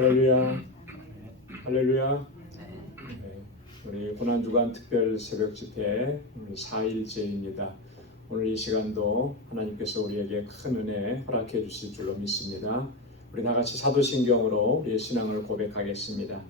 할렐루야, 할렐루야. 네, 우리 고난주간 특별 새벽 집회 4일째입니다. 오늘 이 시간도 하나님께서 우리에게 큰 은혜 허락해 주실 줄로 믿습니다. 우리 다 같이 사도신경으로 우리의 신앙을 고백하겠습니다.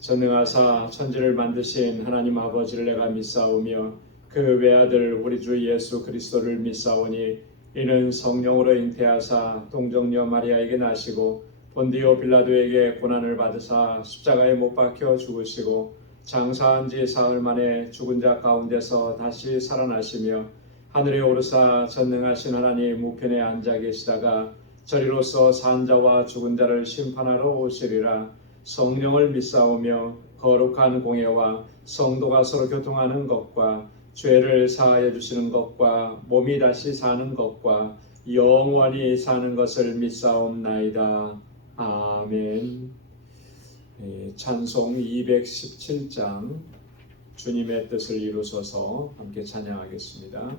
전능하사 천지를 만드신 하나님 아버지를 내가 믿사오며 그 외아들 우리 주 예수 그리스도를 믿사오니 이는 성령으로 잉태하사 동정녀 마리아에게 나시고 본디오 빌라도에게 고난을 받으사 십자가에 못 박혀 죽으시고 장사한 지 사흘 만에 죽은 자 가운데서 다시 살아나시며 하늘에 오르사 전능하신 하나님 우편에 앉아 계시다가 저리로서 산 자와 죽은 자를 심판하러 오시리라. 성령을 믿사오며 거룩한 공예와 성도가 서로 교통하는 것과 죄를 사하여 주시는 것과 몸이 다시 사는 것과 영원히 사는 것을 믿사옵나이다. 아멘. 찬송 217장 주님의 뜻을 이루소서 함께 찬양하겠습니다.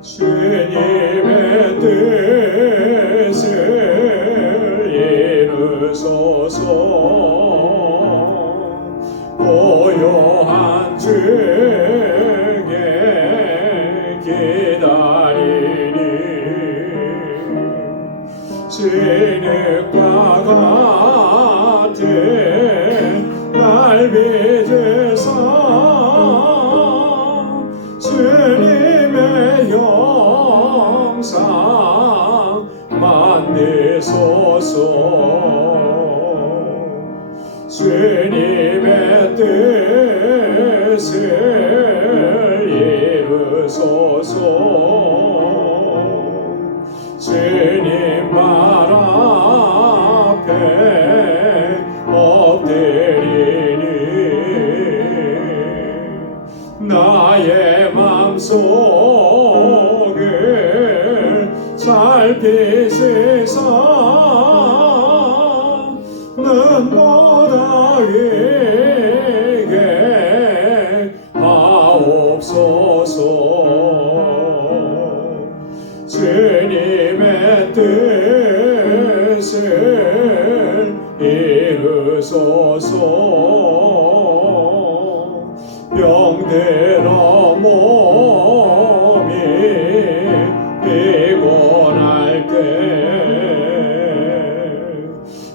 주님의 뜻을 이루소서 고요한 중에 기다리니 진흙과 같은 날 빚으사 주님의 형상 만드소서. 주님의 뜻을 이루소서. 주님 발 앞에 엎드리니 나의 맘속을 살피시사 눈보다 위게 하옵소서. 주님의 뜻을 이루소서. 병들어 몸이 피곤할 때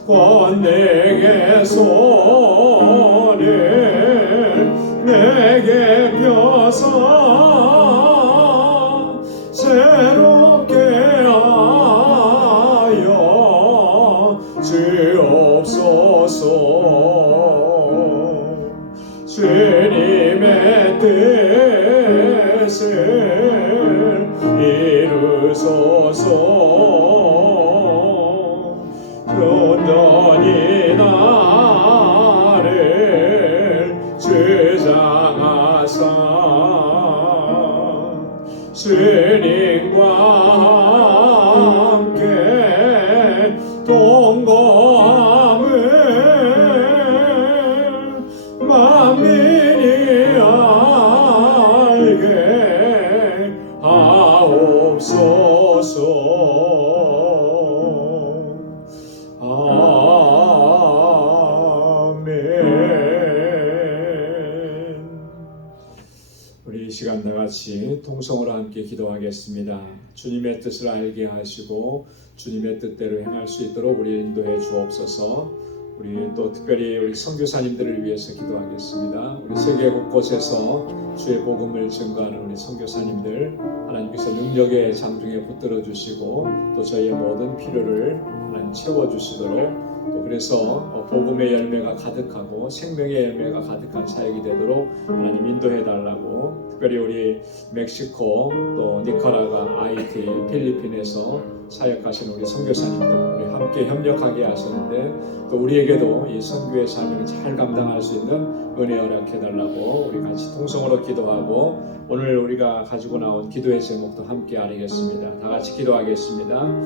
권능의 손을 내게 펴서 새롭게 하여 주옵소서. 주님의 뜻을 이루소서. 온전히 나를 주장하사 주님과 함께 동거함을 만민이 알게 하옵소서. 우리 이 시간 다 같이 통성으로 함께 기도하겠습니다. 주님의 뜻을 알게 하시고 주님의 뜻대로 행할 수 있도록 우리 인도해 주옵소서. 우리 또 특별히 우리 선교사님들을 위해서 기도하겠습니다. 우리 세계 곳곳에서 주의 복음을 증거하는 우리 선교사님들 하나님께서 능력의 장중에 붙들어 주시고 또 저희의 모든 필요를 하나님 채워 주시도록 또 그래서 복음의 열매가 가득하고 생명의 열매가 가득한 사역이 되도록 하나님 인도해 달라고 특별히 우리 멕시코 또 니카라과 아이티 필리핀에서 사역하시는 우리 선교사님들 우리 함께 협력하게 하셨는데 또 우리에게도 이 선교의 사명을 잘 감당할 수 있는 은혜 허락해 달라고 우리 같이 통성으로 기도하고 오늘 우리가 가지고 나온 기도의 제목도 함께 알리겠습니다. 다 같이 기도하겠습니다.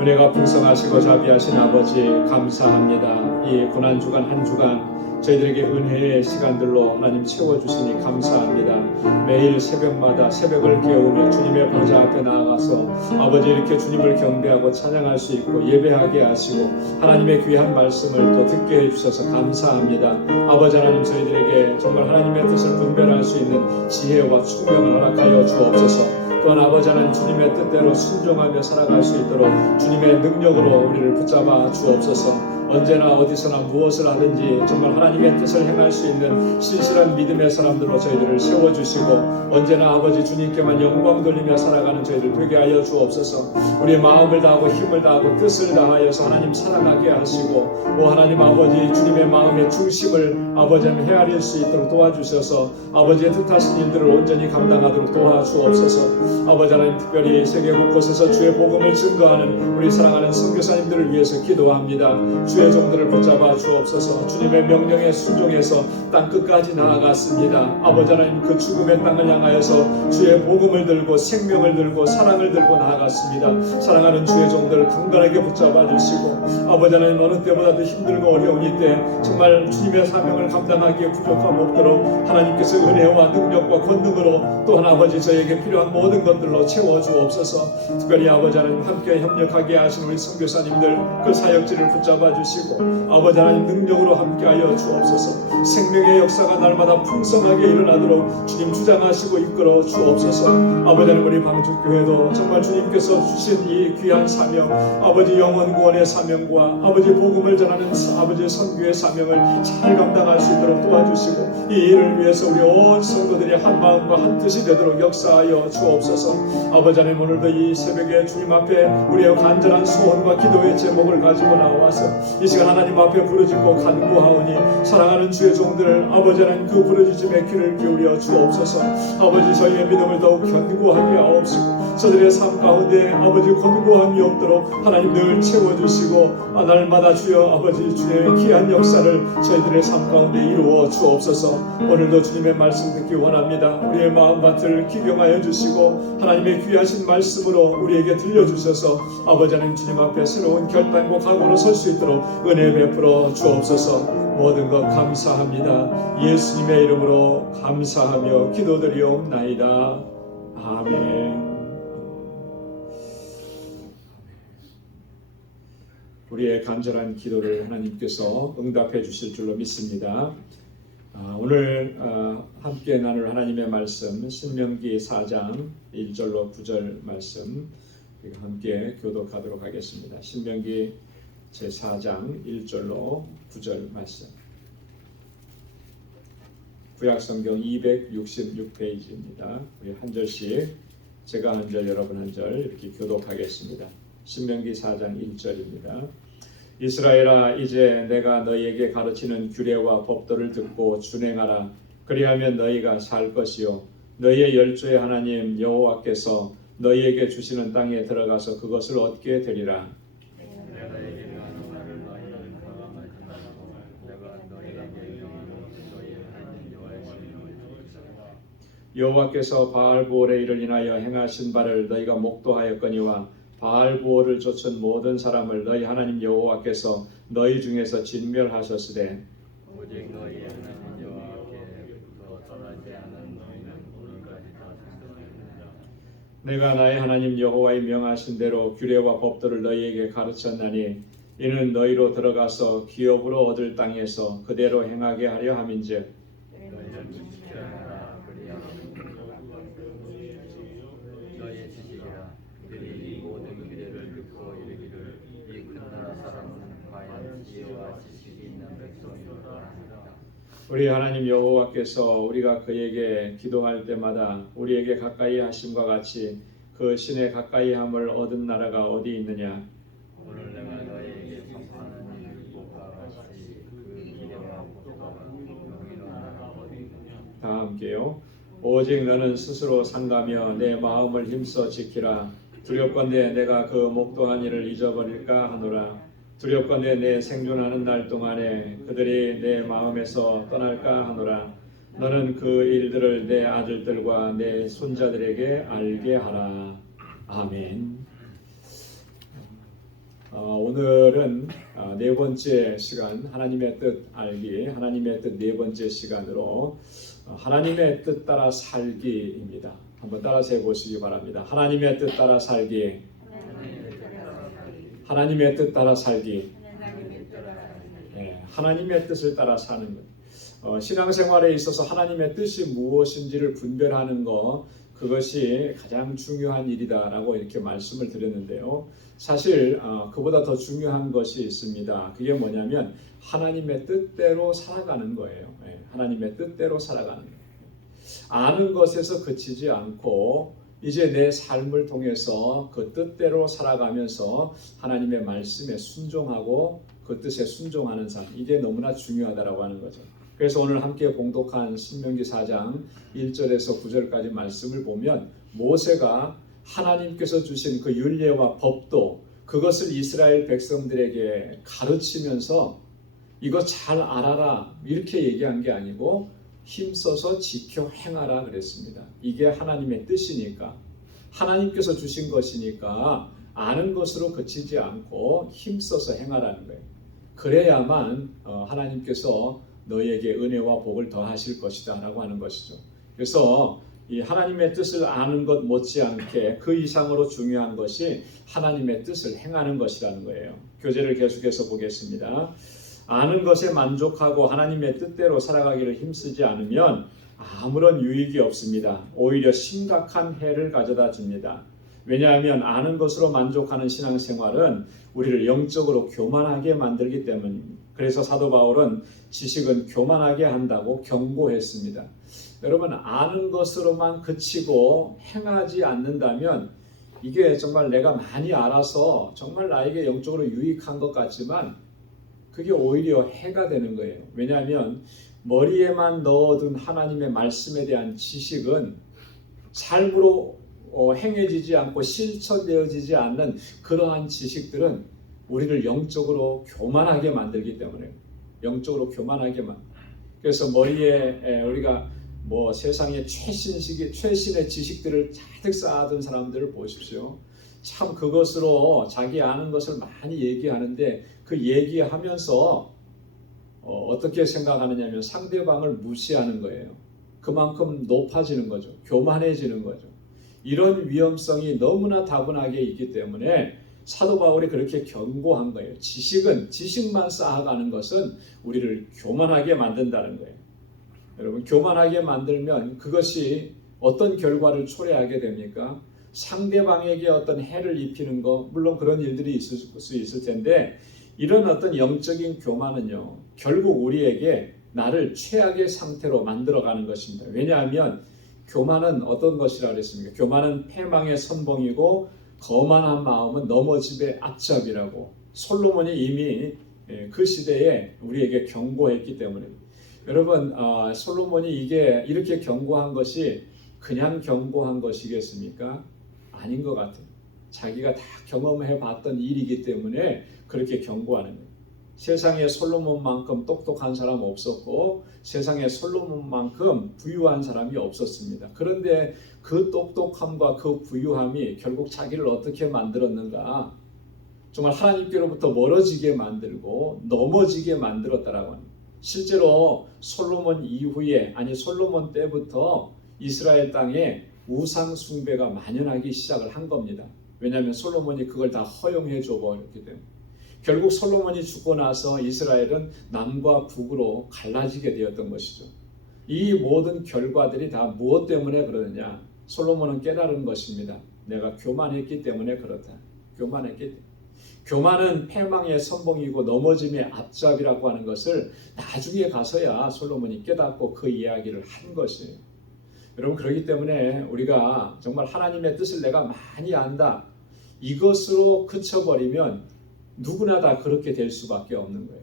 은혜가 풍성하시고 자비하신 아버지 감사합니다. 이 고난주간 한 주간 저희들에게 은혜의 시간들로 하나님 채워주시니 감사합니다. 매일 새벽마다 새벽을 깨우며 주님의 보좌 앞에 나아가서 아버지 이렇게 주님을 경배하고 찬양할 수 있고 예배하게 하시고 하나님의 귀한 말씀을 또 듣게 해주셔서 감사합니다. 아버지 하나님, 저희들에게 정말 하나님의 뜻을 분별할 수 있는 지혜와 총명을 허락하여 주옵소서. 또한 아버지 하나님, 주님의 뜻대로 순종하며 살아갈 수 있도록 주님의 능력으로 우리를 붙잡아 주옵소서. 언제나 어디서나 무엇을 하든지 정말 하나님의 뜻을 행할 수 있는 신실한 믿음의 사람들로 저희들을 세워주시고 언제나 아버지 주님께만 영광 돌리며 살아가는 저희들 되게 하여 주옵소서. 우리의 마음을 다하고 힘을 다하고 뜻을 다하여서 하나님 살아가게 하시고 오 하나님 아버지, 주님의 마음의 중심을 아버지 하나님 헤아릴 수 있도록 도와주셔서 아버지의 뜻하신 일들을 온전히 감당하도록 도와주옵소서. 아버지 하나님, 특별히 세계 곳곳에서 주의 복음을 증거하는 우리 사랑하는 선교사님들을 위해서 기도합니다. 주의 종들을 붙잡아 주옵소서. 주님의 명령에 순종해서 땅 끝까지 나아갔습니다. 아버지 하나님, 그 죽음의 땅을 향하여서 주의 복음을 들고 생명을 들고 사랑을 들고 나아갔습니다. 사랑하는 주의 종들을 강건하게 붙잡아 주시고 아버지 하나님, 어느 때보다도 힘들고 어려운 이때 정말 주님의 사명을 감당하기에 부족함 없도록 하나님께서 은혜와 능력과 권능으로 또한 아버지 저에게 필요한 모든 것들로 채워주옵소서. 특별히 아버지 하나님, 함께 협력하게 하신 우리 선교사님들 그 사역지를 붙잡아 주시고 아버지 하나님, 능력으로 함께하여 주옵소서. 생명의 역사가 날마다 풍성하게 일어나도록 주님 주장하시고 이끌어 주옵소서. 아버지 하나님, 우리 방주교회도 정말 주님께서 주신 이 귀한 사명, 아버지 영원 구원의 사명과 아버지 복음을 전하는 아버지 선교의 사명을 잘 감당할 수 있도록 도와주시고 이 일을 위해서 우리 온 성도들이 한 마음과 한 뜻이 되도록 역사하여 주옵소서. 아버지 하나님, 오늘도 이 새벽에 주님 앞에 우리의 간절한 소원과 기도의 제목을 가지고 나와서 이 시간 하나님 앞에 부르짖고 간구하오니 사랑하는 주의 종들 아버지 하나님, 그 부르짖음에 귀를 기울여 주옵소서. 아버지, 저희의 믿음을 더욱 견고하게 하옵시고 저들의 삶 가운데 아버지 곤고함이 없도록 하나님 늘 채워주시고 날마다 주여 아버지 주의 귀한 역사를 저희들의 삶 가운데 이루어 주옵소서. 오늘도 주님의 말씀 듣기 원합니다. 우리의 마음밭을 기경하여 주시고 하나님의 귀하신 말씀으로 우리에게 들려주셔서 아버지 하나님, 주님 앞에 새로운 결단과 각오로 설 수 있도록 은혜 베풀어 주옵소서. 모든 것 감사합니다. 예수님의 이름으로 감사하며 기도드리옵나이다. 아멘. 우리의 간절한 기도를 하나님께서 응답해 주실 줄로 믿습니다. 오늘 함께 나눌 하나님의 말씀, 신명기 4장 1절로 9절 말씀 함께 교독하도록 하겠습니다. 신명기 제4장 1절로 9절 말씀, 구약성경 266페이지입니다. 우리 한 절씩, 제가 한 절, 여러분 한 절 이렇게 교독하겠습니다. 신명기 4장 1절입니다. 이스라엘아, 이제 내가 너희에게 가르치는 규례와 법도를 듣고 준행하라. 그리하면 너희가 살 것이요 너희의 열조의 하나님 여호와께서 너희에게 주시는 땅에 들어가서 그것을 얻게 되리라. 여호와께서 바알보올의 일을 인하여 행하신 바를 너희가 목도하였거니와 바알보올을 좇은 모든 사람을 너희 하나님 여호와께서 너희 중에서 진멸하셨으되 오직 너희의 하나님 여호와께로부터 떠나지 않은 너희는 오늘까지 다 생존하였느니라. 내가 나의 하나님 여호와의 명하신 대로 규례와 법도를 너희에게 가르쳤나니 이는 너희로 들어가서 기업으로 얻을 땅에서 그대로 행하게 하려 함인즉 너희는 지켜야 하라. 그리하면 너희의 지식이라. 그들이 이 모든 규례를 듣고 이르기를 이 큰 나라 사람은 과연 지혜와 지식이 있는 백성이로다 하니라. 우리 하나님 여호와께서 우리가 그에게 기도할 때마다 우리에게 가까이 하심과 같이 그 신의 가까이 함을 얻은 나라가 어디 있느냐. 오늘 내가 너희에게 선포하는 이 율법과 같이 그 기대와 복도가 여기는 나라가 어디 있느냐. 다 함께요. 오직 너는 스스로 상가며 내 마음을 힘써 지키라. 두렵건대 내가 그 목도한 일을 잊어버릴까 하노라. 두렵건대 내 생존하는 날 동안에 그들이 내 마음에서 떠날까 하노라. 너는 그 일들을 내 아들들과 내 손자들에게 알게 하라. 아멘. 오늘은 네 번째 시간 하나님의 뜻 알기, 하나님의 뜻 네 번째 시간으로 하나님의 뜻 따라 살기입니다. 한번 따라서 해보시기 바랍니다. 하나님의 뜻 따라 살기, 하나님의 뜻 따라 살기. 네, 하나님의 뜻을 따라 사는 것. 신앙생활에 있어서 하나님의 뜻이 무엇인지를 분별하는 것, 그것이 가장 중요한 일이다라고 이렇게 말씀을 드렸는데요. 사실 그보다 더 중요한 것이 있습니다. 그게 뭐냐면 하나님의 뜻대로 살아가는 거예요. 하나님의 뜻대로 살아가는 거예요. 아는 것에서 그치지 않고 이제 내 삶을 통해서 그 뜻대로 살아가면서 하나님의 말씀에 순종하고 그 뜻에 순종하는 삶, 이게 너무나 중요하다라고 하는 거죠. 그래서 오늘 함께 봉독한 신명기 4장 1절에서 9절까지 말씀을 보면 모세가 하나님께서 주신 그 율례와 법도 그것을 이스라엘 백성들에게 가르치면서 이거 잘 알아라 이렇게 얘기한 게 아니고 힘써서 지켜 행하라 그랬습니다. 이게 하나님의 뜻이니까, 하나님께서 주신 것이니까 아는 것으로 그치지 않고 힘써서 행하라는 거예요. 그래야만 하나님께서 너희에게 은혜와 복을 더하실 것이다 라고 하는 것이죠. 그래서 이 하나님의 뜻을 아는 것 못지않게 그 이상으로 중요한 것이 하나님의 뜻을 행하는 것이라는 거예요. 교재를 계속해서 보겠습니다. 아는 것에 만족하고 하나님의 뜻대로 살아가기를 힘쓰지 않으면 아무런 유익이 없습니다. 오히려 심각한 해를 가져다 줍니다. 왜냐하면 아는 것으로 만족하는 신앙생활은 우리를 영적으로 교만하게 만들기 때문입니다. 그래서 사도 바울은 지식은 교만하게 한다고 경고했습니다. 여러분, 아는 것으로만 그치고 행하지 않는다면 이게 정말 내가 많이 알아서 정말 나에게 영적으로 유익한 것 같지만 그게 오히려 해가 되는 거예요. 왜냐하면 머리에만 넣어둔 하나님의 말씀에 대한 지식은 삶으로 행해지지 않고 실천되어지지 않는 그러한 지식들은 우리를 영적으로 교만하게 만들기 때문에, 영적으로 교만하게 그래서 머리에 우리가 뭐 세상의 최신의 지식들을 가득 쌓아둔 사람들을 보십시오. 참 그것으로 자기 아는 것을 많이 얘기하는데 그 얘기하면서 어떻게 생각하느냐면 상대방을 무시하는 거예요. 그만큼 높아지는 거죠. 교만해지는 거죠. 이런 위험성이 너무나 다분하게 있기 때문에 사도 바울이 그렇게 경고한 거예요. 지식만 쌓아가는 것은 우리를 교만하게 만든다는 거예요. 여러분, 교만하게 만들면 그것이 어떤 결과를 초래하게 됩니까? 상대방에게 어떤 해를 입히는 것, 물론 그런 일들이 있을 수 있을 텐데 이런 어떤 영적인 교만은요, 결국 우리에게 나를 최악의 상태로 만들어가는 것입니다. 왜냐하면 교만은 어떤 것이라 그랬습니까? 교만은 패망의 선봉이고 거만한 마음은 넘어짐의 앞잡이라고 솔로몬이 이미 그 시대에 우리에게 경고했기 때문입니다. 여러분, 솔로몬이 이게 이렇게 경고한 것이 그냥 경고한 것이겠습니까? 아닌 것 같아요. 자기가 다 경험해 봤던 일이기 때문에 그렇게 경고하는 거예요. 세상에 솔로몬만큼 똑똑한 사람 없었고 세상에 솔로몬만큼 부유한 사람이 없었습니다. 그런데 그 똑똑함과 그 부유함이 결국 자기를 어떻게 만들었는가? 정말 하나님께로부터 멀어지게 만들고 넘어지게 만들었다라고 합니다. 실제로 솔로몬 이후에, 아니 솔로몬 때부터 이스라엘 땅에 우상 숭배가 만연하기 시작을 한 겁니다. 왜냐하면 솔로몬이 그걸 다 허용해 줘 버렸기 때문에. 결국 솔로몬이 죽고 나서 이스라엘은 남과 북으로 갈라지게 되었던 것이죠. 이 모든 결과들이 다 무엇 때문에 그러느냐? 솔로몬은 깨달은 것입니다. 내가 교만했기 때문에 그렇다. 교만했기 때문에. 교만은 패망의 선봉이고 넘어짐의 앞잡이라고 하는 것을 나중에 가서야 솔로몬이 깨닫고 그 이야기를 한 것이에요. 여러분, 그렇기 때문에 우리가 정말 하나님의 뜻을 내가 많이 안다, 이것으로 그쳐버리면 누구나 다 그렇게 될 수밖에 없는 거예요.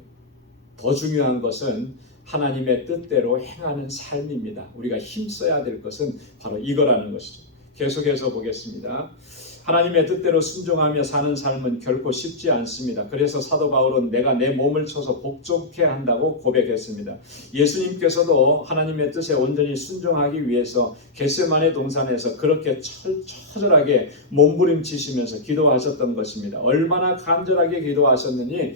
더 중요한 것은 하나님의 뜻대로 행하는 삶입니다. 우리가 힘써야 될 것은 바로 이거라는 것이죠. 계속해서 보겠습니다. 하나님의 뜻대로 순종하며 사는 삶은 결코 쉽지 않습니다. 그래서 사도 바울은 내가 내 몸을 쳐서 복종케 한다고 고백했습니다. 예수님께서도 하나님의 뜻에 온전히 순종하기 위해서 겟세마네 동산에서 그렇게 처절하게 몸부림치시면서 기도하셨던 것입니다. 얼마나 간절하게 기도하셨는지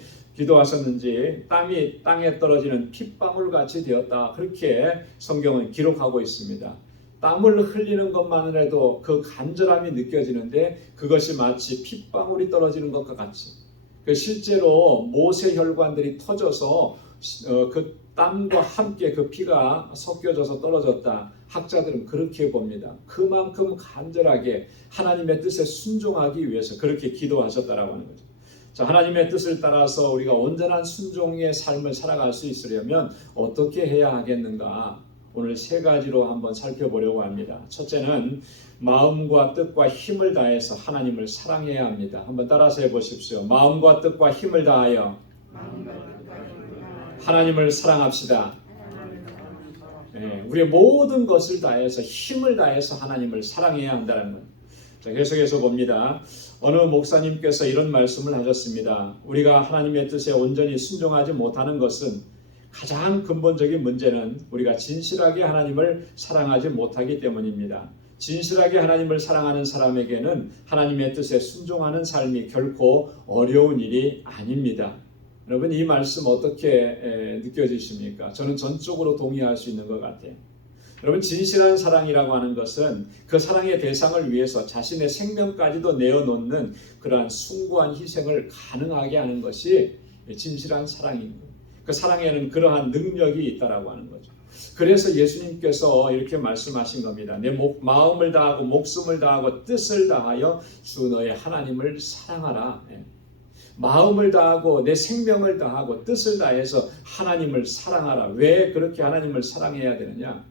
땀이 땅에 떨어지는 핏방울같이 되었다. 그렇게 성경은 기록하고 있습니다. 땀을 흘리는 것만으로도 그 간절함이 느껴지는데 그것이 마치 핏방울이 떨어지는 것과 같이 실제로 모세 혈관들이 터져서 그 땀과 함께 그 피가 섞여져서 떨어졌다. 학자들은 그렇게 봅니다. 그만큼 간절하게 하나님의 뜻에 순종하기 위해서 그렇게 기도하셨다라고 하는 거죠. 자, 하나님의 뜻을 따라서 우리가 온전한 순종의 삶을 살아갈 수 있으려면 어떻게 해야 하겠는가? 오늘 세 가지로 한번 살펴보려고 합니다. 첫째는 마음과 뜻과 힘을 다해서 하나님을 사랑해야 합니다. 한번 따라서 해보십시오. 마음과 뜻과 힘을 다하여 하나님을 사랑합시다. 네, 우리의 모든 것을 다해서 힘을 다해서 하나님을 사랑해야 한다는 것. 자, 계속해서 봅니다. 어느 목사님께서 이런 말씀을 하셨습니다. 우리가 하나님의 뜻에 온전히 순종하지 못하는 것은 가장 근본적인 문제는 우리가 진실하게 하나님을 사랑하지 못하기 때문입니다. 진실하게 하나님을 사랑하는 사람에게는 하나님의 뜻에 순종하는 삶이 결코 어려운 일이 아닙니다. 여러분 이 말씀 어떻게 느껴지십니까? 저는 전적으로 동의할 수 있는 것 같아요. 여러분 진실한 사랑이라고 하는 것은 그 사랑의 대상을 위해서 자신의 생명까지도 내어놓는 그러한 숭고한 희생을 가능하게 하는 것이 진실한 사랑입니다. 그 사랑에는 그러한 능력이 있다라고 하는 거죠. 그래서 예수님께서 이렇게 말씀하신 겁니다. 내 마음을 다하고 목숨을 다하고 뜻을 다하여 주 너의 하나님을 사랑하라. 마음을 다하고 내 생명을 다하고 뜻을 다해서 하나님을 사랑하라. 왜 그렇게 하나님을 사랑해야 되느냐?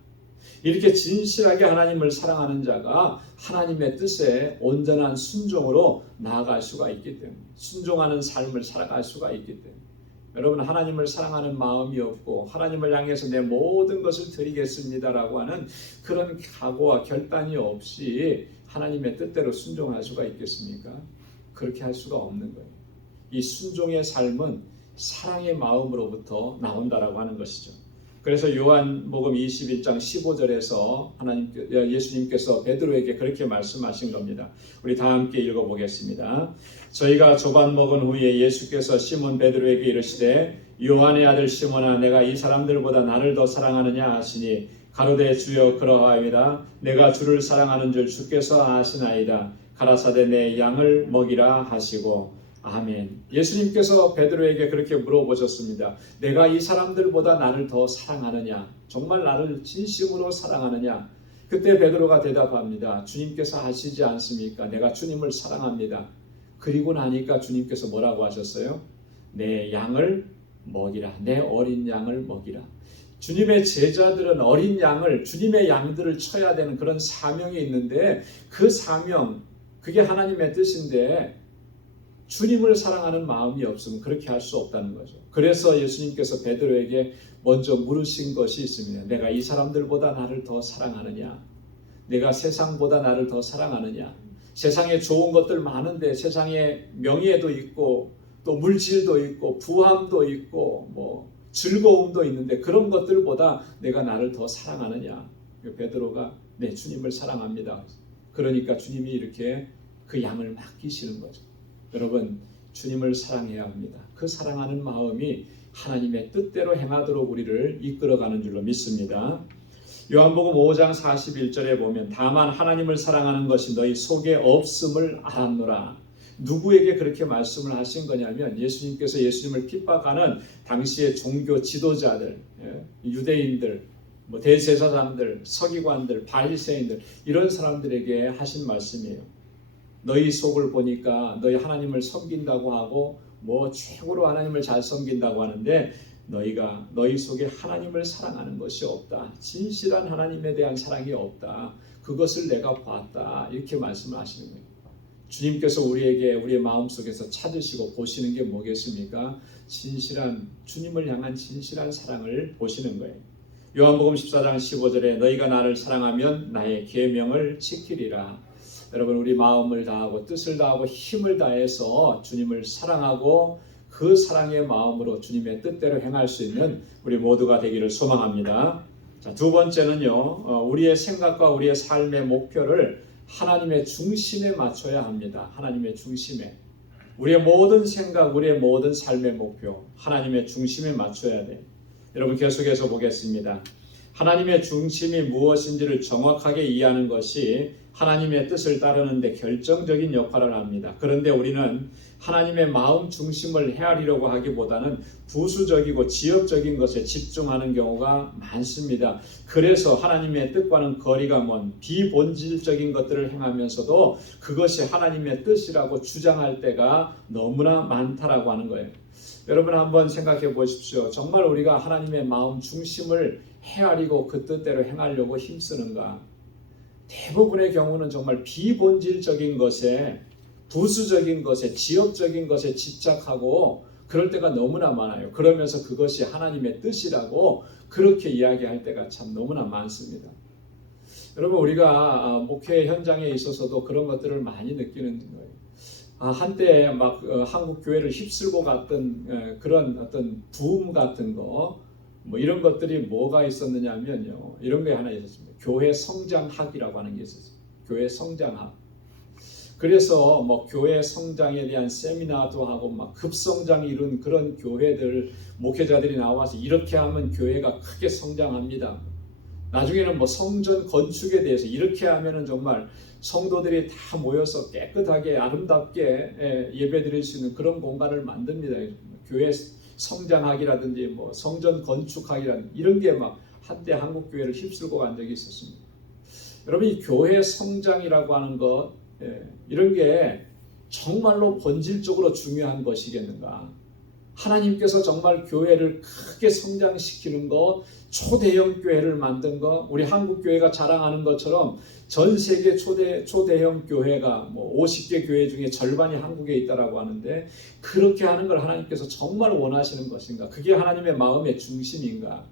이렇게 진실하게 하나님을 사랑하는 자가 하나님의 뜻에 온전한 순종으로 나아갈 수가 있기 때문에 순종하는 삶을 살아갈 수가 있기 때문에 여러분 하나님을 사랑하는 마음이 없고 하나님을 향해서 내 모든 것을 드리겠습니다라고 하는 그런 각오와 결단이 없이 하나님의 뜻대로 순종할 수가 있겠습니까? 그렇게 할 수가 없는 거예요. 이 순종의 삶은 사랑의 마음으로부터 나온다라고 하는 것이죠. 그래서 요한복음 21장 15절에서 예수님께서 베드로에게 그렇게 말씀하신 겁니다. 우리 다 함께 읽어보겠습니다. 저희가 조반 먹은 후에 예수께서 시몬 베드로에게 이르시되 요한의 아들 시몬아 내가 이 사람들보다 나를 더 사랑하느냐 하시니 가로되 주여 그러하이다. 내가 주를 사랑하는 줄 주께서 아시나이다. 가라사대 내 양을 먹이라 하시고 아멘. 예수님께서 베드로에게 그렇게 물어보셨습니다. 내가 이 사람들보다 나를 더 사랑하느냐? 정말 나를 진심으로 사랑하느냐? 그때 베드로가 대답합니다. 주님께서 아시지 않습니까? 내가 주님을 사랑합니다. 그리고 나니까 주님께서 뭐라고 하셨어요? 내 양을 먹이라. 내 어린 양을 먹이라. 주님의 제자들은 어린 양을 주님의 양들을 쳐야 되는 그런 사명이 있는데 그 사명 그게 하나님의 뜻인데 주님을 사랑하는 마음이 없으면 그렇게 할 수 없다는 거죠. 그래서 예수님께서 베드로에게 먼저 물으신 것이 있습니다. 내가 이 사람들보다 나를 더 사랑하느냐? 내가 세상보다 나를 더 사랑하느냐? 세상에 좋은 것들 많은데 세상에 명예도 있고 또 물질도 있고 부함도 있고 뭐 즐거움도 있는데 그런 것들보다 내가 나를 더 사랑하느냐? 베드로가 네 주님을 사랑합니다. 그러니까 주님이 이렇게 그 양을 맡기시는 거죠. 여러분 주님을 사랑해야 합니다. 그 사랑하는 마음이 하나님의 뜻대로 행하도록 우리를 이끌어가는 줄로 믿습니다. 요한복음 5장 41절에 보면 다만 하나님을 사랑하는 것이 너희 속에 없음을 알았노라. 누구에게 그렇게 말씀을 하신 거냐면 예수님께서 예수님을 핍박하는 당시의 종교 지도자들, 유대인들, 대제사장들, 서기관들, 바리새인들 이런 사람들에게 하신 말씀이에요. 너희 속을 보니까 너희 하나님을 섬긴다고 하고 최고로 하나님을 잘 섬긴다고 하는데 너희가 너희 속에 하나님을 사랑하는 것이 없다. 진실한 하나님에 대한 사랑이 없다. 그것을 내가 봤다. 이렇게 말씀을 하시는 거예요. 주님께서 우리에게 우리의 마음속에서 찾으시고 보시는 게 뭐겠습니까? 진실한 주님을 향한 진실한 사랑을 보시는 거예요. 요한복음 14장 15절에 너희가 나를 사랑하면 나의 계명을 지키리라. 여러분, 우리 마음을 다하고 뜻을 다하고 힘을 다해서 주님을 사랑하고 그 사랑의 마음으로 주님의 뜻대로 행할 수 있는 우리 모두가 되기를 소망합니다. 자, 두 번째는요, 우리의 생각과 우리의 삶의 목표를 하나님의 중심에 맞춰야 합니다. 하나님의 중심에. 우리의 모든 생각, 우리의 모든 삶의 목표, 하나님의 중심에 맞춰야 돼요. 여러분, 계속해서 보겠습니다. 하나님의 중심이 무엇인지를 정확하게 이해하는 것이 하나님의 뜻을 따르는 데 결정적인 역할을 합니다. 그런데 우리는 하나님의 마음 중심을 헤아리려고 하기보다는 부수적이고 지역적인 것에 집중하는 경우가 많습니다. 그래서 하나님의 뜻과는 거리가 먼 비본질적인 것들을 행하면서도 그것이 하나님의 뜻이라고 주장할 때가 너무나 많다라고 하는 거예요. 여러분, 한번 생각해 보십시오. 정말 우리가 하나님의 마음 중심을 헤아리고 그 뜻대로 행하려고 힘쓰는가? 대부분의 경우는 정말 비본질적인 것에, 부수적인 것에, 지역적인 것에 집착하고 그럴 때가 너무나 많아요. 그러면서 그것이 하나님의 뜻이라고 그렇게 이야기할 때가 참 너무나 많습니다. 여러분, 우리가 목회 현장에 있어서도 그런 것들을 많이 느끼는 거예요. 한때 막 한국 교회를 휩쓸고 갔던 그런 어떤 부음 같은 거, 뭐 이런 것들이 뭐가 있었느냐면요, 이런 게 하나 있었습니다. 교회 성장학이라고 하는 게 있었어요. 교회 성장학. 그래서 뭐 교회 성장에 대한 세미나도 하고 막 급성장 이룬 그런 교회들 목회자들이 나와서 이렇게 하면 교회가 크게 성장합니다. 나중에는 뭐 성전 건축에 대해서 이렇게 하면은 정말 성도들이 다 모여서 깨끗하게 아름답게 예배드릴 수 있는 그런 공간을 만듭니다. 교회 성장학이라든지 뭐 성전 건축학이라든지 이런 게 막 한때 한국 교회를 휩쓸고 간 적이 있었습니다. 여러분, 이 교회 성장이라고 하는 것, 이런 게 정말로 본질적으로 중요한 것이겠는가? 하나님께서 정말 교회를 크게 성장시키는 것, 초대형 교회를 만든 것, 우리 한국 교회가 자랑하는 것처럼 전 세계 초대형 교회가 뭐 50개 교회 중에 절반이 한국에 있다라고 하는데, 그렇게 하는 걸 하나님께서 정말 원하시는 것인가? 그게 하나님의 마음의 중심인가?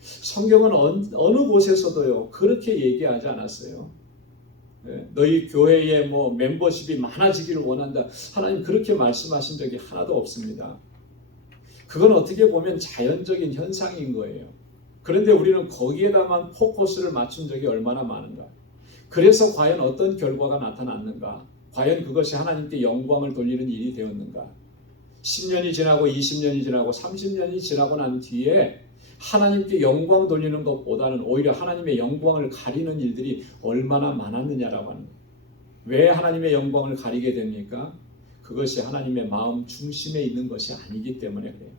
성경은 어느 곳에서도요 그렇게 얘기하지 않았어요. 너희 교회에 뭐 멤버십이 많아지기를 원한다, 하나님 그렇게 말씀하신 적이 하나도 없습니다. 그건 어떻게 보면 자연적인 현상인 거예요. 그런데 우리는 거기에다만 포커스를 맞춘 적이 얼마나 많은가? 그래서 과연 어떤 결과가 나타났는가? 과연 그것이 하나님께 영광을 돌리는 일이 되었는가? 10년이 지나고 20년이 지나고 30년이 지나고 난 뒤에 하나님께 영광 돌리는 것보다는 오히려 하나님의 영광을 가리는 일들이 얼마나 많았느냐라고 하는 거예요. 왜 하나님의 영광을 가리게 됩니까? 그것이 하나님의 마음 중심에 있는 것이 아니기 때문에 그래요.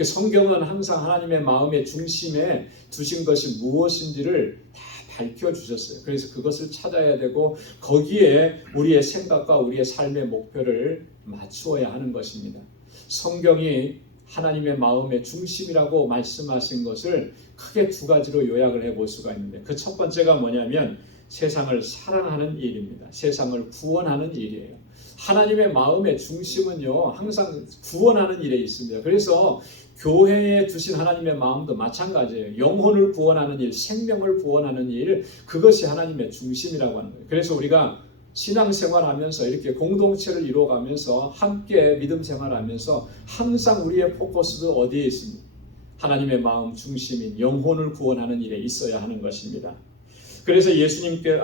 성경은 항상 하나님의 마음의 중심에 두신 것이 무엇인지를 다 밝혀주셨어요. 그래서 그것을 찾아야 되고 거기에 우리의 생각과 우리의 삶의 목표를 맞추어야 하는 것입니다. 성경이 하나님의 마음의 중심이라고 말씀하신 것을 크게 두 가지로 요약을 해볼 수가 있는데, 그 첫 번째가 뭐냐면 세상을 사랑하는 일입니다. 세상을 구원하는 일이에요. 하나님의 마음의 중심은요 항상 구원하는 일에 있습니다. 그래서 교회에 두신 하나님의 마음도 마찬가지예요. 영혼을 구원하는 일, 생명을 구원하는 일, 그것이 하나님의 중심이라고 하는 거예요. 그래서 우리가 신앙생활하면서 이렇게 공동체를 이루어가면서 함께 믿음 생활하면서 항상 우리의 포커스도 어디에 있습니까? 하나님의 마음 중심인 영혼을 구원하는 일에 있어야 하는 것입니다. 그래서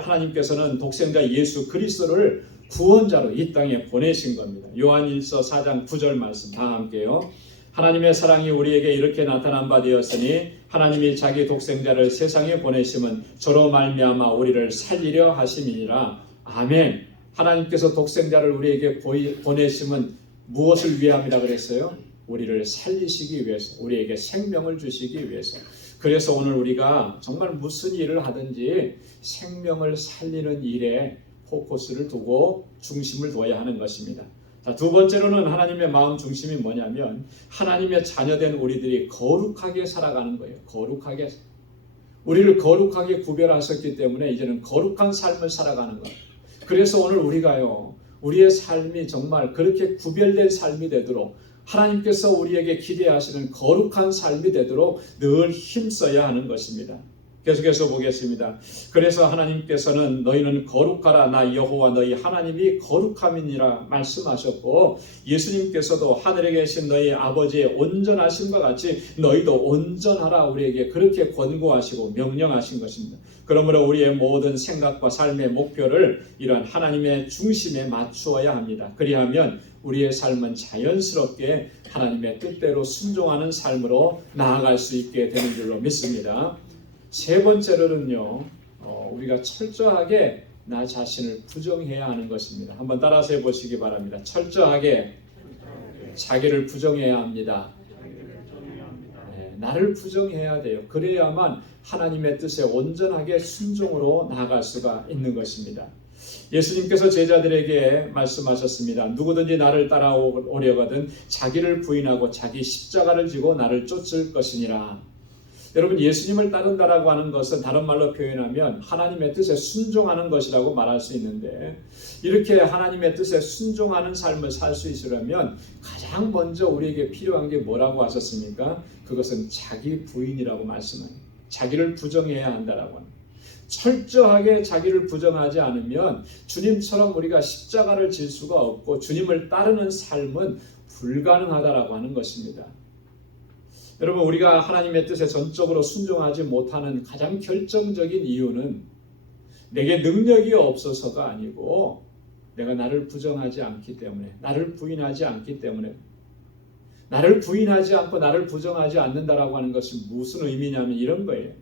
하나님께서는 독생자 예수 그리스도를 구원자로 이 땅에 보내신 겁니다. 요한일서 4장 9절 말씀 다 함께요. 하나님의 사랑이 우리에게 이렇게 나타난 바 되었으니 하나님이 자기 독생자를 세상에 보내심은 저로 말미암아 우리를 살리려 하심이니라. 아멘. 하나님께서 독생자를 우리에게 보내심은 무엇을 위함이라 그랬어요? 우리를 살리시기 위해서, 우리에게 생명을 주시기 위해서. 그래서 오늘 우리가 정말 무슨 일을 하든지 생명을 살리는 일에 포커스를 두고 중심을 둬야 하는 것입니다. 자, 두 번째로는 하나님의 마음 중심이 뭐냐면 하나님의 자녀된 우리들이 거룩하게 살아가는 거예요. 거룩하게. 우리를 거룩하게 구별하셨기 때문에 이제는 거룩한 삶을 살아가는 거예요. 그래서 오늘 우리가요, 우리의 삶이 정말 그렇게 구별된 삶이 되도록 하나님께서 우리에게 기대하시는 거룩한 삶이 되도록 늘 힘써야 하는 것입니다. 계속해서 보겠습니다. 그래서 하나님께서는 너희는 거룩하라 나 여호와 너희 하나님이 거룩함이니라 말씀하셨고, 예수님께서도 하늘에 계신 너희 아버지의 온전하심과 같이 너희도 온전하라 우리에게 그렇게 권고하시고 명령하신 것입니다. 그러므로 우리의 모든 생각과 삶의 목표를 이러한 하나님의 중심에 맞추어야 합니다. 그리하면 우리의 삶은 자연스럽게 하나님의 뜻대로 순종하는 삶으로 나아갈 수 있게 되는 줄로 믿습니다. 세 번째로는요, 우리가 철저하게 나 자신을 부정해야 하는 것입니다. 한번 따라서 해보시기 바랍니다. 철저하게 자기를 부정해야 합니다. 네, 나를 부정해야 돼요. 그래야만 하나님의 뜻에 온전하게 순종으로 나아갈 수가 있는 것입니다. 예수님께서 제자들에게 말씀하셨습니다. 누구든지 나를 따라오려거든 자기를 부인하고 자기 십자가를 지고 나를 쫓을 것이니라. 여러분, 예수님을 따른다라고 하는 것은 다른 말로 표현하면 하나님의 뜻에 순종하는 것이라고 말할 수 있는데, 이렇게 하나님의 뜻에 순종하는 삶을 살 수 있으려면 가장 먼저 우리에게 필요한 게 뭐라고 하셨습니까? 그것은 자기 부인이라고 말씀합니다. 자기를 부정해야 한다라고 합니다. 철저하게 자기를 부정하지 않으면 주님처럼 우리가 십자가를 질 수가 없고 주님을 따르는 삶은 불가능하다라고 하는 것입니다. 여러분, 우리가 하나님의 뜻에 전적으로 순종하지 못하는 가장 결정적인 이유는 내게 능력이 없어서가 아니고 내가 나를 부정하지 않기 때문에, 나를 부인하지 않기 때문에, 나를 부인하지 않고 나를 부정하지 않는다라고 하는 것이 무슨 의미냐면 이런 거예요.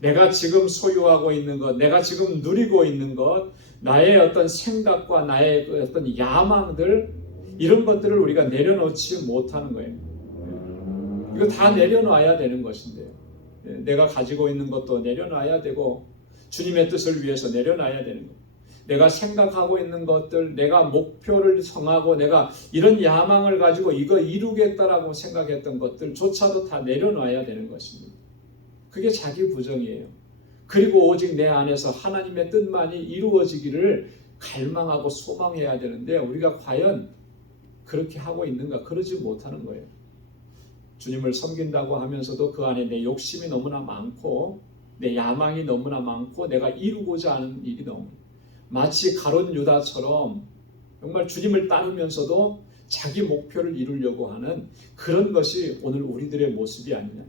내가 지금 소유하고 있는 것, 내가 지금 누리고 있는 것, 나의 어떤 생각과 나의 어떤 야망들, 이런 것들을 우리가 내려놓지 못하는 거예요. 이거 다 내려놔야 되는 것인데요. 내가 가지고 있는 것도 내려놔야 되고 주님의 뜻을 위해서 내려놔야 되는 거예요. 내가 생각하고 있는 것들, 내가 목표를 정하고 내가 이런 야망을 가지고 이거 이루겠다라고 생각했던 것들조차도 다 내려놔야 되는 것입니다. 그게 자기 부정이에요. 그리고 오직 내 안에서 하나님의 뜻만이 이루어지기를 갈망하고 소망해야 되는데 우리가 과연 그렇게 하고 있는가? 그러지 못하는 거예요. 주님을 섬긴다고 하면서도 그 안에 내 욕심이 너무나 많고 내 야망이 너무나 많고 내가 이루고자 하는 일이 너무, 마치 가룟 유다처럼 정말 주님을 따르면서도 자기 목표를 이루려고 하는 그런 것이 오늘 우리들의 모습이 아니냐.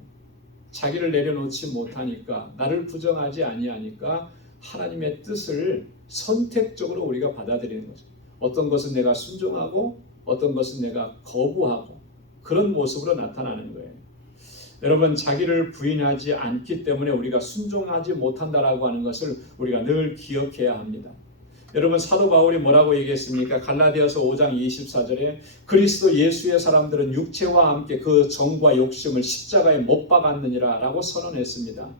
자기를 내려놓지 못하니까, 나를 부정하지 아니하니까 하나님의 뜻을 선택적으로 우리가 받아들이는 거죠. 어떤 것은 내가 순종하고 어떤 것은 내가 거부하고 그런 모습으로 나타나는 거예요. 여러분, 자기를 부인하지 않기 때문에 우리가 순종하지 못한다라고 하는 것을 우리가 늘 기억해야 합니다. 여러분, 사도 바울이 뭐라고 얘기했습니까? 갈라디아서 5장 24절에 그리스도 예수의 사람들은 육체와 함께 그 정과 욕심을 십자가에 못 박았느니라 라고 선언했습니다.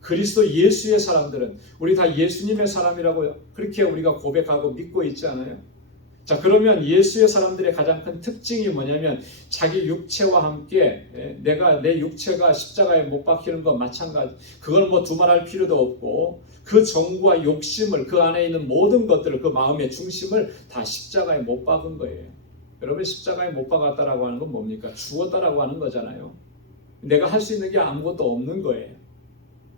그리스도 예수의 사람들은, 우리 다 예수님의 사람이라고 그렇게 우리가 고백하고 믿고 있지 않아요? 자, 그러면 예수의 사람들의 가장 큰 특징이 뭐냐면 자기 육체와 함께, 내 육체가 십자가에 못 박히는 것 마찬가지, 그걸 뭐 두말할 필요도 없고 그 정과 욕심을, 그 안에 있는 모든 것들을, 그 마음의 중심을 다 십자가에 못 박은 거예요. 여러분, 십자가에 못 박았다라고 하는 건 뭡니까? 죽었다라고 하는 거잖아요. 내가 할 수 있는 게 아무것도 없는 거예요.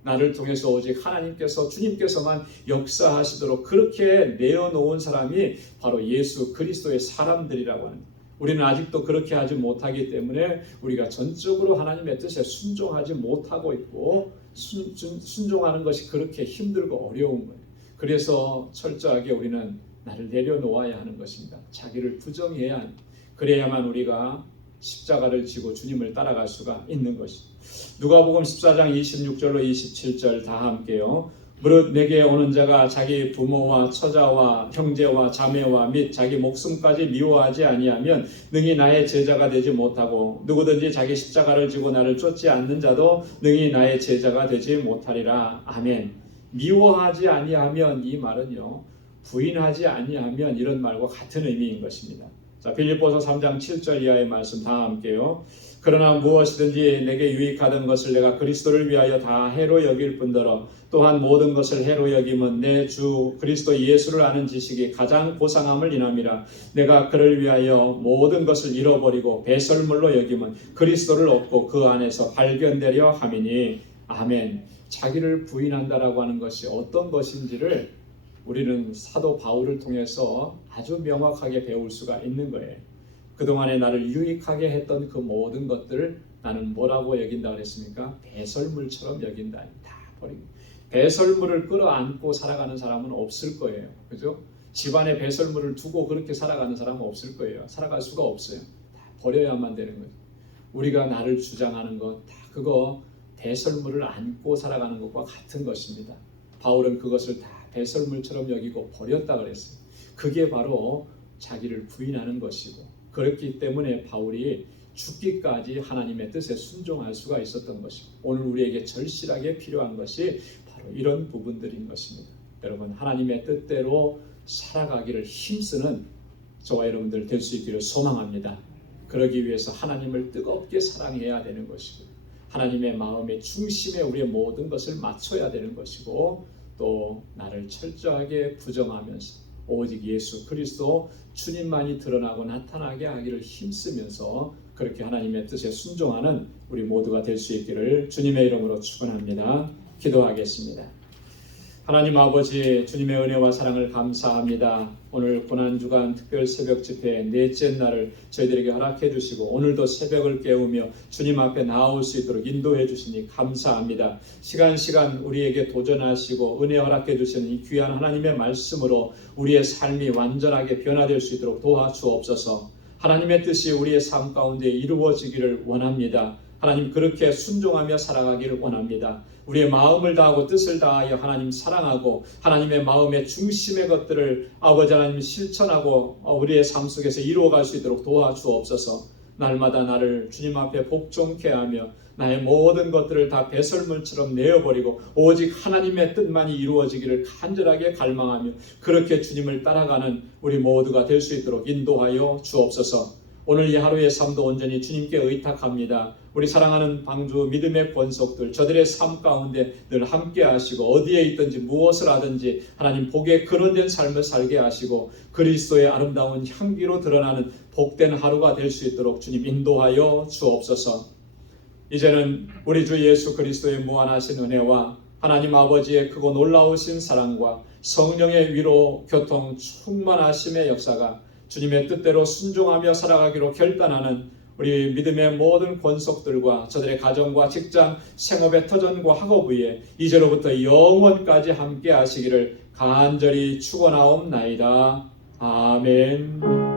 나를 통해서 오직 하나님께서, 주님께서만 역사하시도록 그렇게 내어놓은 사람이 바로 예수 그리스도의 사람들이라고 하는, 우리는 아직도 그렇게 하지 못하기 때문에 우리가 전적으로 하나님의 뜻에 순종하지 못하고 있고 순종하는 것이 그렇게 힘들고 어려운 거예요. 그래서 철저하게 우리는 나를 내려놓아야 하는 것입니다. 자기를 부정해야 합니다. 그래야만 우리가 십자가를 지고 주님을 따라갈 수가 있는 것입니다. 누가복음 14장 26절로 27절 다 함께요. 무릇 내게 오는 자가 자기 부모와 처자와 형제와 자매와 및 자기 목숨까지 미워하지 아니하면 능히 나의 제자가 되지 못하고 누구든지 자기 십자가를 지고 나를 쫓지 않는 자도 능히 나의 제자가 되지 못하리라. 아멘. 미워하지 아니하면, 이 말은요, 부인하지 아니하면 이런 말과 같은 의미인 것입니다. 자, 빌립보서 3장 7절 이하의 말씀 다 함께요. 그러나 무엇이든지 내게 유익하던 것을 내가 그리스도를 위하여 다 해로 여길 뿐더러 또한 모든 것을 해로 여김은 내 주 그리스도 예수를 아는 지식이 가장 고상함을 인함이라. 내가 그를 위하여 모든 것을 잃어버리고 배설물로 여김은 그리스도를 얻고 그 안에서 발견되려 함이니. 아멘. 자기를 부인한다라고 하는 것이 어떤 것인지를 우리는 사도 바울을 통해서 아주 명확하게 배울 수가 있는 거예요. 그동안에 나를 유익하게 했던 그 모든 것들을 나는 뭐라고 여긴다 그랬습니까? 배설물처럼 여긴다. 다 버리고. 배설물을 끌어안고 살아가는 사람은 없을 거예요. 그죠? 집안에 배설물을 두고 그렇게 살아가는 사람은 없을 거예요. 살아갈 수가 없어요. 다 버려야만 되는 거죠. 우리가 나를 주장하는 것, 다 그거 배설물을 안고 살아가는 것과 같은 것입니다. 바울은 그것을 다 배설물처럼 여기고 버렸다 그랬어요. 그게 바로 자기를 부인하는 것이고, 그렇기 때문에 바울이 죽기까지 하나님의 뜻에 순종할 수가 있었던 것이고, 오늘 우리에게 절실하게 필요한 것이 바로 이런 부분들인 것입니다. 여러분, 하나님의 뜻대로 살아가기를 힘쓰는 저와 여러분들 될 수 있기를 소망합니다. 그러기 위해서 하나님을 뜨겁게 사랑해야 되는 것이고, 하나님의 마음의 중심에 우리의 모든 것을 맞춰야 되는 것이고, 또 나를 철저하게 부정하면서 오직 예수 그리스도 주님만이 드러나고 나타나게 하기를 힘쓰면서 그렇게 하나님의 뜻에 순종하는 우리 모두가 될 수 있기를 주님의 이름으로 축원합니다. 기도하겠습니다. 하나님 아버지, 주님의 은혜와 사랑을 감사합니다. 오늘 고난주간 특별 새벽 집회 넷째 날을 저희들에게 허락해 주시고 오늘도 새벽을 깨우며 주님 앞에 나올 수 있도록 인도해 주시니 감사합니다. 시간 우리에게 도전하시고 은혜 허락해 주시는 이 귀한 하나님의 말씀으로 우리의 삶이 완전하게 변화될 수 있도록 도와주옵소서. 하나님의 뜻이 우리의 삶 가운데 이루어지기를 원합니다. 하나님, 그렇게 순종하며 살아가기를 원합니다. 우리의 마음을 다하고 뜻을 다하여 하나님 사랑하고 하나님의 마음의 중심의 것들을 아버지 하나님 실천하고 우리의 삶 속에서 이루어갈 수 있도록 도와주옵소서. 날마다 나를 주님 앞에 복종케 하며 나의 모든 것들을 다 배설물처럼 내어버리고 오직 하나님의 뜻만이 이루어지기를 간절하게 갈망하며 그렇게 주님을 따라가는 우리 모두가 될 수 있도록 인도하여 주옵소서. 오늘 이 하루의 삶도 온전히 주님께 의탁합니다. 우리 사랑하는 방주 믿음의 권속들, 저들의 삶 가운데 늘 함께 하시고 어디에 있든지 무엇을 하든지 하나님 복에 근원된 삶을 살게 하시고 그리스도의 아름다운 향기로 드러나는 복된 하루가 될 수 있도록 주님 인도하여 주옵소서. 이제는 우리 주 예수 그리스도의 무한하신 은혜와 하나님 아버지의 크고 놀라우신 사랑과 성령의 위로 교통 충만하심의 역사가 주님의 뜻대로 순종하며 살아가기로 결단하는 우리 믿음의 모든 권속들과 저들의 가정과 직장, 생업의 터전과 학업 위에 이제로부터 영원까지 함께 하시기를 간절히 축원하옵나이다. 아멘.